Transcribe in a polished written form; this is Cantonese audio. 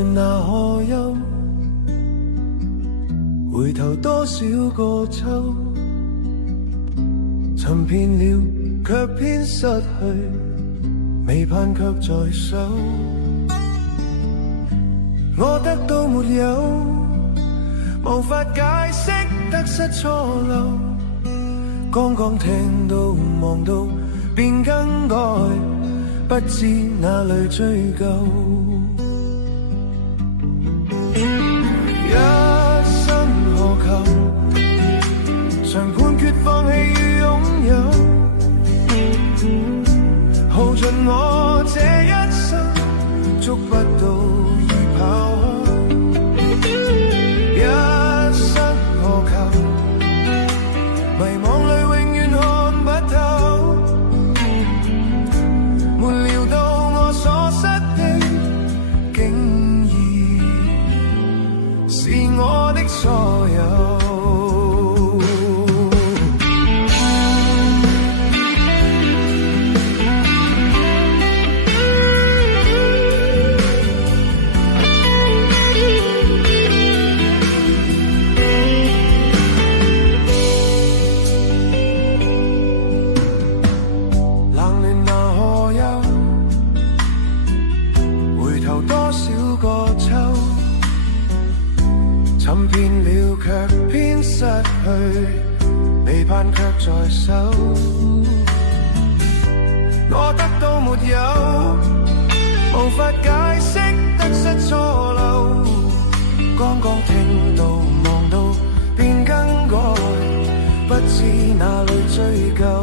亂那可休？回頭多少個秋，尋遍了卻偏失去，未盼卻在手。我得到沒有，無法解釋得失錯漏。剛剛聽到望到便更改，不知哪裏追究。一生何求，常判決放棄與擁有，耗盡我這一生，捉不到已跑開。一生何求，迷惘裏永遠看不透，沒料到我所失的，竟然是我的所有。尋遍了卻偏失去，未盼卻在手。我得到沒有，無法解釋得失錯漏。剛剛聽到望到便更改，不知哪裏追究。